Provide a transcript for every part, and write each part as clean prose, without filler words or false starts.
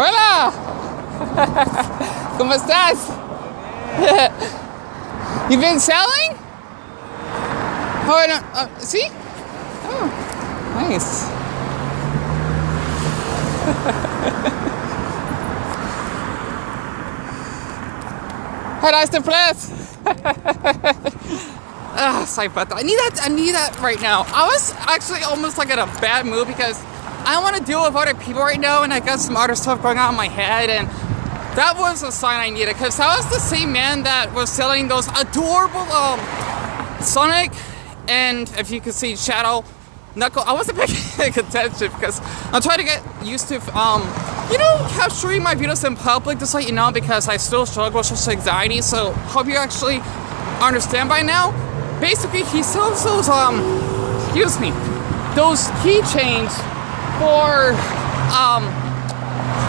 Hola. ¿Cómo estás? You've been selling? Oh, no. See? Oh, nice. Hola, este place. Sorry about that. I need that right now. I was actually almost like in a bad mood because I don't want to deal with other people right now, and I got some other stuff going on in my head, and that was a sign I needed, because that was the same man that was selling those adorable Sonic and, if you can see, Shadow Knuckle. I wasn't paying attention because I'm trying to get used to capturing my videos in public, just so you know, because I still struggle with social anxiety. So hope you actually understand by now. Basically, he sells those those keychains for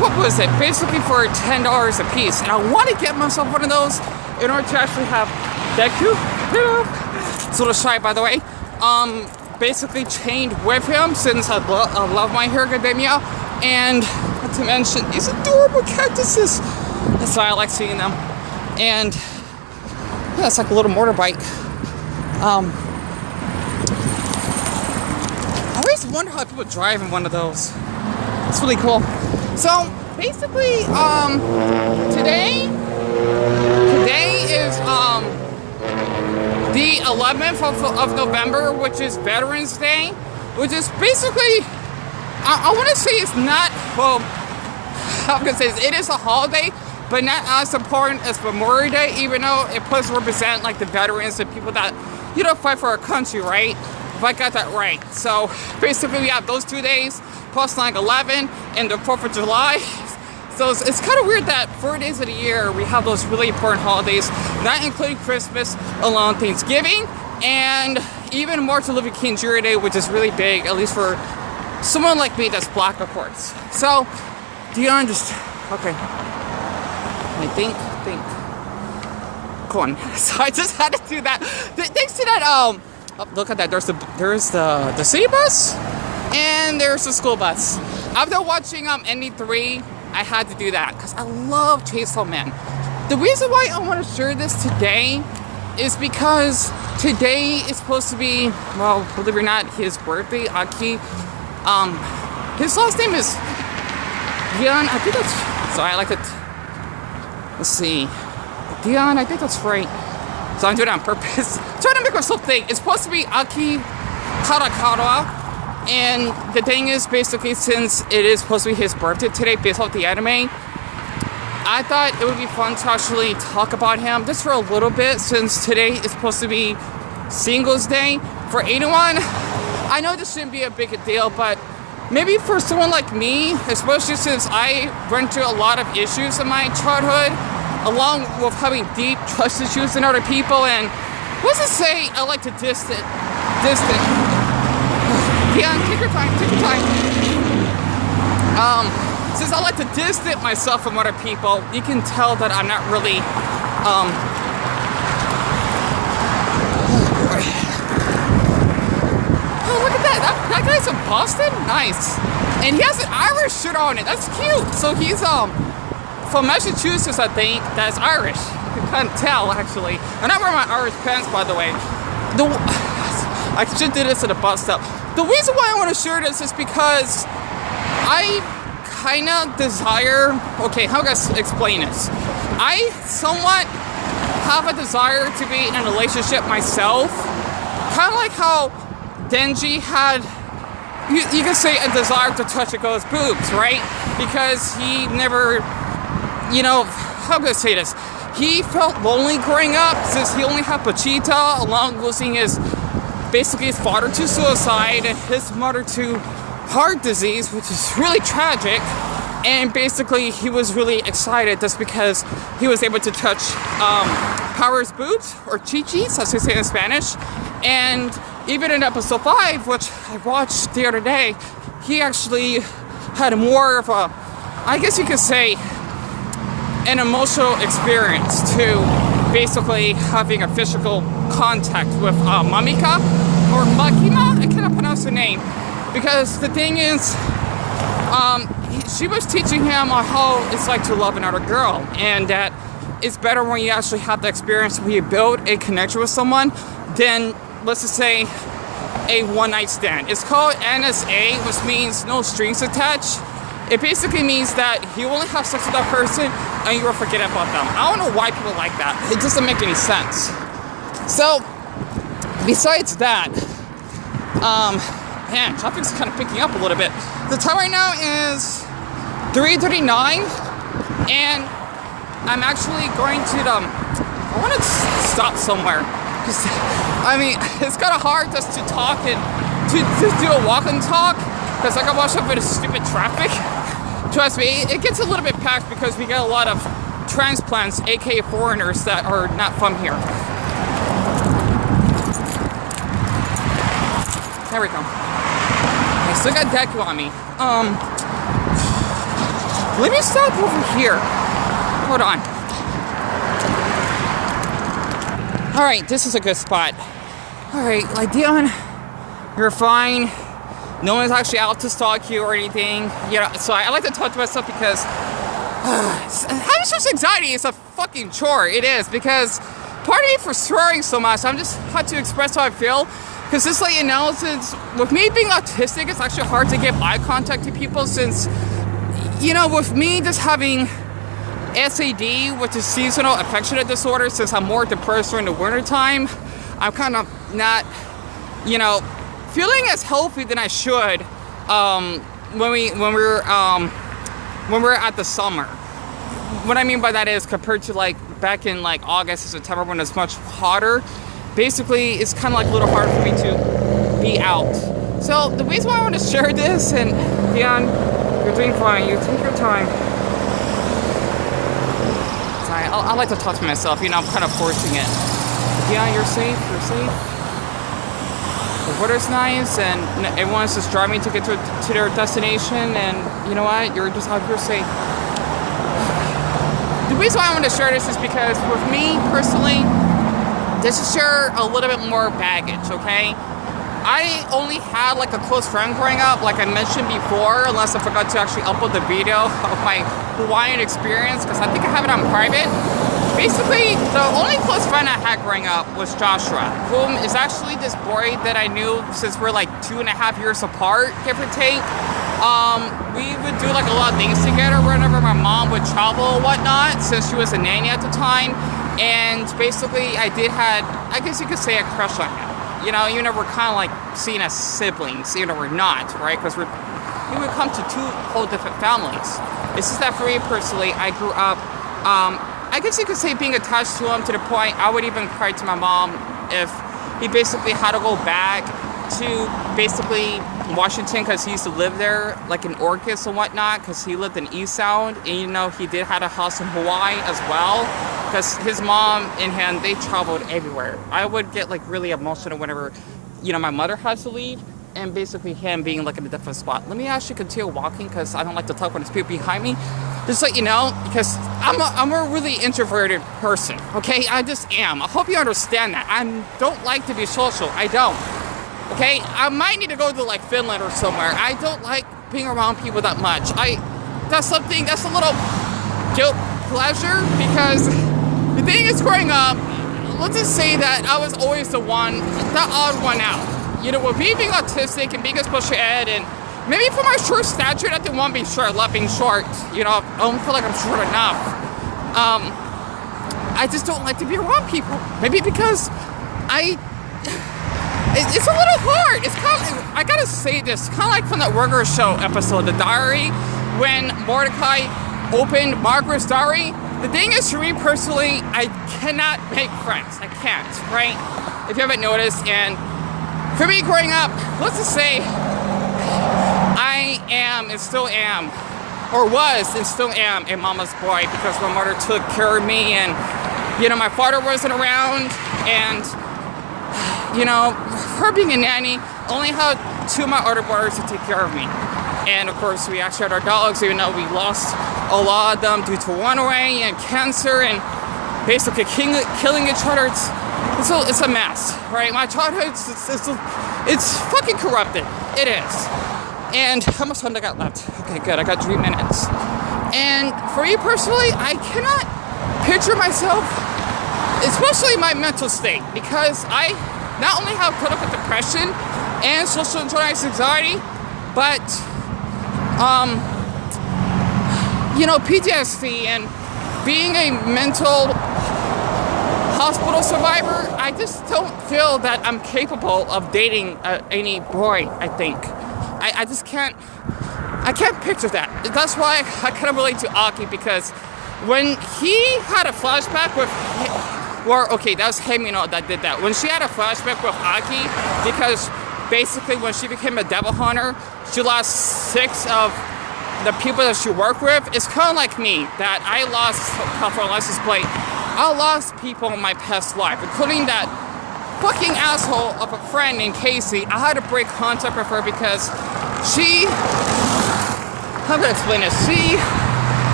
what was it? Basically for $10 a piece, and I want to get myself one of those in order to actually have Deku. It's a little shy, by the way. Basically chained with him, since I love My Hero Academia, and not to mention these adorable cactuses. That's why I like seeing them. And yeah, it's like a little motorbike. I always wonder how people drive in one of those. It's really cool. So basically, today is the 11th of November, which is Veterans Day, which is basically, I want to say it's not, well, I'm going to say it is a holiday, but not as important as Memorial Day, even though it does represent like the veterans, the people that, fight for our country, right? If I got that right. So basically we have those 2 days, plus 9/11 and the 4th of July. So it's kind of weird that 4 days of the year we have those really important holidays, not including Christmas, along Thanksgiving, and even Martin Luther King Jr. Day, which is really big, at least for someone like me that's black, of course. So, do you understand? Okay. I think. Go on. So I just had to do that. Thanks to that, oh, look at that. There's the city bus, and there's the school bus. After watching ND3, I had to do that because I love Chainsaw Man. The reason why I want to share this today is because today is supposed to be, well, believe it or not, his birthday. Aki. His last name is Dion. I think that's. So I like it. Let's see. Dion, I think that's right. So I'm doing it on purpose. Trying to make myself think. It's supposed to be Aki Karakara. And the thing is, basically, since it is supposed to be his birthday today, based off the anime, I thought it would be fun to actually talk about him just for a little bit, since today is supposed to be Singles Day. For anyone, I know this shouldn't be a big deal, but maybe for someone like me, especially since I went through a lot of issues in my childhood, along with having deep trust issues in other people, and what's to say I like to distant. Yeah, take your time. Since I like to distance myself from other people, you can tell that I'm not really, oh, look at that. That guy's from Boston? Nice. And he has an Irish shirt on it. That's cute. So he's, from Massachusetts, I think. That's Irish. You can kind of tell, actually. I'm not wearing my Irish pants, by the way. I should do this at a bus stop. The reason why I want to share this is because I kind of desire, okay, how can I explain this? I somewhat have a desire to be in a relationship myself. Kind of like how Denji had, you can say, a desire to touch a girl's boobs, right? Because he never, how can I say this? He felt lonely growing up since he only had Pachita, along losing basically his father to suicide and his mother to heart disease, which is really tragic. And basically he was really excited just because he was able to touch Power's boobs, or Chi-Chi's, as we say in Spanish. And even in episode 5, which I watched the other day, he actually had more of a, I guess you could say, an emotional experience to basically having a physical contact with Mamika, or Makima, I cannot pronounce her name, because the thing is, she was teaching him on how it's like to love another girl, and that it's better when you actually have the experience when you build a connection with someone than, let's just say, a one-night stand. It's called NSA, which means no strings attached. It basically means that you only have sex with that person and you will forget about them. I don't know why people like that. It doesn't make any sense. So, besides that, man, traffic's kind of picking up a little bit. The time right now is 3:39, and I'm actually going to I want to stop somewhere. Because, I mean, it's kind of hard just to talk and to do a walk and talk, because I got washed up with stupid traffic. Trust me, it gets a little bit packed because we get a lot of transplants, aka foreigners, that are not from here. There we go. I still got Deku on me. Let me stop over here. Hold on. Alright, this is a good spot. Alright, like Dion, you're fine. No one's actually out to stalk you or anything. You know, so I like to talk to myself because having social anxiety is a fucking chore. It is, because part of me for swearing so much, I'm just had to express how I feel. Because just like, you know, since with me being autistic, it's actually hard to give eye contact to people, since, you know, with me just having SAD, which is seasonal affective disorder, since I'm more depressed during the winter time, I'm kind of not, you know, feeling as healthy than I should when we're at the summer. What I mean by that is, compared to like back in like August and September when it's much hotter, basically it's kind of like a little hard for me to be out. So the reason why I want to share this, and Dion, you're doing fine, you take your time. Sorry, I like to talk to myself, you know, I'm kind of forcing it. Dion, you're safe, you're safe. The weather's nice, and everyone's just driving to get to their destination, and you know what? You're safe. The reason why I want to share this is because with me personally, this is share a little bit more baggage, okay? I only had like a close friend growing up, like I mentioned before, unless I forgot to actually upload the video of my Hawaiian experience, because I think I have it on private. Basically, the only close friend I had growing up was Joshua, whom is actually this boy that I knew since we're like 2.5 years apart, give or take. We would do like a lot of things together whenever my mom would travel or whatnot, since she was a nanny at the time. And basically, I guess you could say, a crush on him. You know, even though we're kind of like seen as siblings, even though we're not, right? Because we would come to two whole different families. It's just that for me personally, I grew up, I guess you could say, being attached to him to the point I would even cry to my mom if he basically had to go back to basically Washington, because he used to live there, like in Orcas and whatnot, because he lived in East Sound, and you know, he did have a house in Hawaii as well, because his mom and him, they traveled everywhere. I would get like really emotional whenever, you know, my mother has to leave, and basically him being like in a different spot. Let me actually continue walking, because I don't like to talk when there's people behind me. Just so you know, because I'm a really introverted person, okay? I just am. I hope you understand that. I don't like to be social. I don't. Okay? I might need to go to like Finland or somewhere. I don't like being around people that much. That's a little guilt pleasure, because the thing is, growing up, let's just say that I was always the odd one out. You know, with me being autistic and being a special ed, and maybe for my short stature, I didn't want to be short. I love being short. You know, I don't feel like I'm short enough. I just don't like to be around people. Maybe because it's a little hard. It's kind of, I gotta say this, kind of like from that Burger Show episode, The Diary, when Mordecai opened Margaret's diary. The thing is, for me personally, I cannot make friends. I can't, right? If you haven't noticed. And for me growing up, let's just say, I am and still am, or was and still am, a mama's boy, because my mother took care of me, and, you know, my father wasn't around, and, you know, her being a nanny, only had two of my older brothers to take care of me. And of course, we actually had our dogs, even though we lost a lot of them due to runaway and cancer and basically killing each other. It's a mess, right? My childhood, it's fucking corrupted. It is. And how much time do I got left? Okay, good. I got 3 minutes. And for me personally, I cannot picture myself, especially my mental state, because I not only have clinical depression and social anxiety, but PTSD and being a mental hospital survivor. I just don't feel that I'm capable of dating any boy. I think I just can't. I can't picture that. That's why I kind of relate to Aki, because when he had a flashback with, that was Hemino that did that. When she had a flashback with Aki, because basically when she became a devil hunter, she lost 6 of the people that she worked with. It's kind of like me, that I lost, for a license plate, I lost people in my past life, including that fucking asshole of a friend named Casey. I had to break contact with her because she, how do I explain this?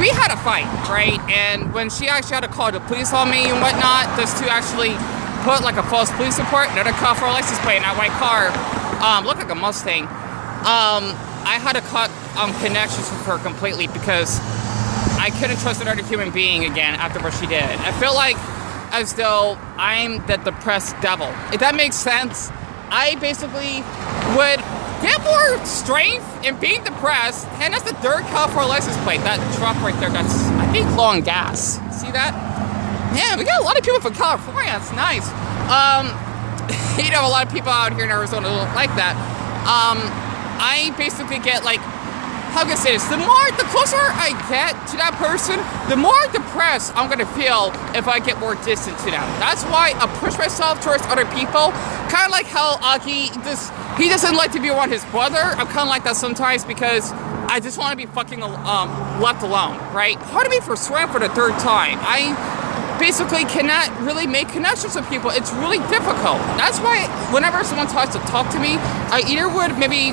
We had a fight, right? And when she actually had to call the police on me and whatnot, just to actually put like a false police report, another call for a license plate in that white car, looked like a Mustang. I had to cut connections with her completely because I couldn't trust another human being again after what she did. I feel like as though I'm the depressed devil. If that makes sense, I basically would get more strength in being depressed, and that's the third call for a license plate. That truck right there, that's, I think, low on gas. See that? Yeah, we got a lot of people from California. That's nice. A lot of people out here in Arizona don't like that. I basically get like, how can I say this? The closer I get to that person, the more depressed I'm gonna feel if I get more distant to them. That's why I push myself towards other people. Kind of like how Aki, he doesn't like to be around his brother. I'm kind of like that sometimes because I just want to be fucking left alone, right? Part of me for swearing for the 3rd time. I basically cannot really make connections with people. It's really difficult. That's why whenever someone tries to talk to me, I either would maybe...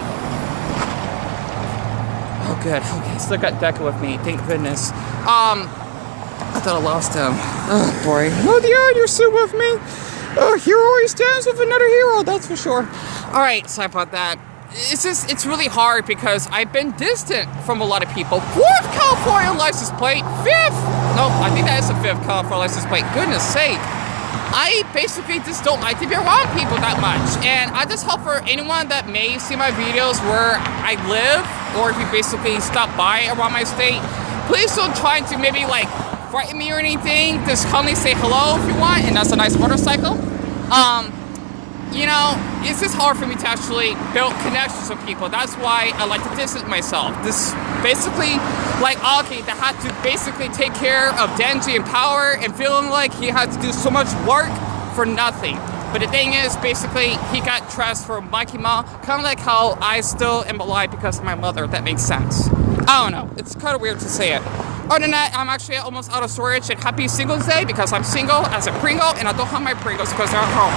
Oh, good. Okay, still got Deca with me. Thank goodness. I thought I lost him. Oh, boy. Oh, yeah, you're still with me. A hero always stands with another hero, that's for sure. All right, sorry about that. It's really hard because I've been distant from a lot of people. 4th California license plate. 5th. No, I think that is the 5th California license plate. Goodness sake. I basically just don't like to be around people that much. And I just hope for anyone that may see my videos where I live, or if you basically stop by around my state, please don't try to maybe like frighten me or anything. Just calmly say hello if you want, and that's a nice motorcycle. It's just hard for me to actually build connections with people. That's why I like to distance myself. This basically, like Aki, that had to basically take care of Denji and Power and feeling like he had to do so much work for nothing. But the thing is, basically, he got trust from Mikey Ma, kind of like how I still am alive because of my mother, if that makes sense. I don't know. It's kind of weird to say it. Other than that, I'm actually almost out of storage, and happy Singles Day because I'm single as a Pringle, and I don't have my Pringles because they're at home.